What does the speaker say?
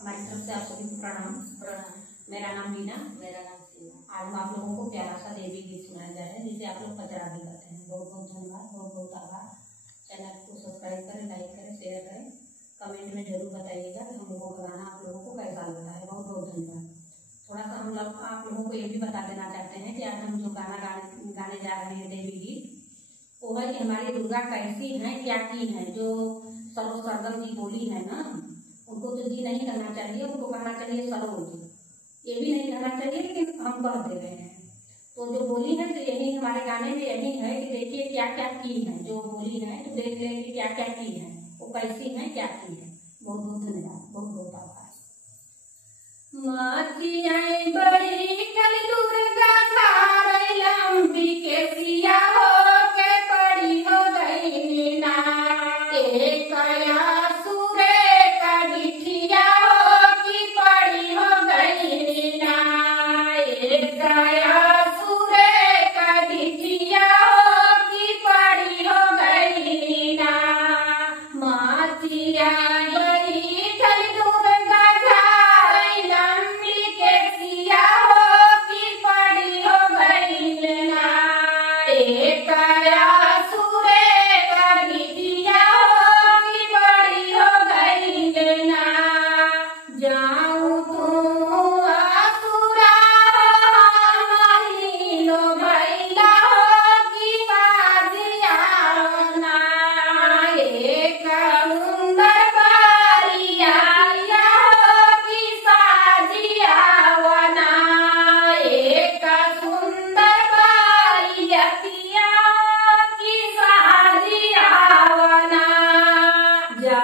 हमारी तरफ से आप सभी को प्रणाम। प्रणाम। मेरा नाम मीना। मेरा नाम सीमा। आज हम आप लोगों को प्यारा सा देवी गीत सुनाया जा रहा है, जिसे आप लोग पचरा भी करते हैं। बहुत बहुत धन्यवाद, बहुत बहुत आभार। चैनल को सब्सक्राइब करें, लाइक करें, शेयर करें, कमेंट में जरूर बताइएगा कि हम लोगों का गाना आप लोगों को कैसा लगा है। बहुत बहुत धन्यवाद। थोड़ा सा हम लोग आप लोगों को ये भी बता देना चाहते हैं कि आज हम जो गाना गाने जा रहे हैं देवी गीत, वो है कि हमारी दुर्गा कैसी है, क्या की है। जो सरो सरगम जी बोली है ना, उनको तो जी नहीं करना चाहिए, उनको कहना चाहिए सरो जी। ये भी नहीं कहना चाहिए, लेकिन हम कह दे रहे हैं। तो जो बोली है तो यही हमारे गाने में यही है कि देखिए क्या क्या की है। जो बोली है तो देख लें कि क्या क्या की है, वो कैसी है, क्या की है। बहुत बहुत धन्यवाद, बहुत बहुत आभार। माती बड़ी कल दुर्गा थारे लंबी के सिया हो के पड़ी हो गई ना। एक सुरे का डिठिया हो की पड़ी हो गई ना। एक सुरे का डिठिया हो की पड़ी हो गई ना। मातिया बड़ी कल दुर्गा थारे लंबी के सिया हो की पड़ी हो गई ना। एक सुरे का डिठिया हो की पड़ी हो गई ना। जाऊं तू आसुरा महीनो भैला हो की साजिया ना। एक सुंदर बारिया हो की साजिया वना। एक सुंदर बारिया की साजिया वना। जा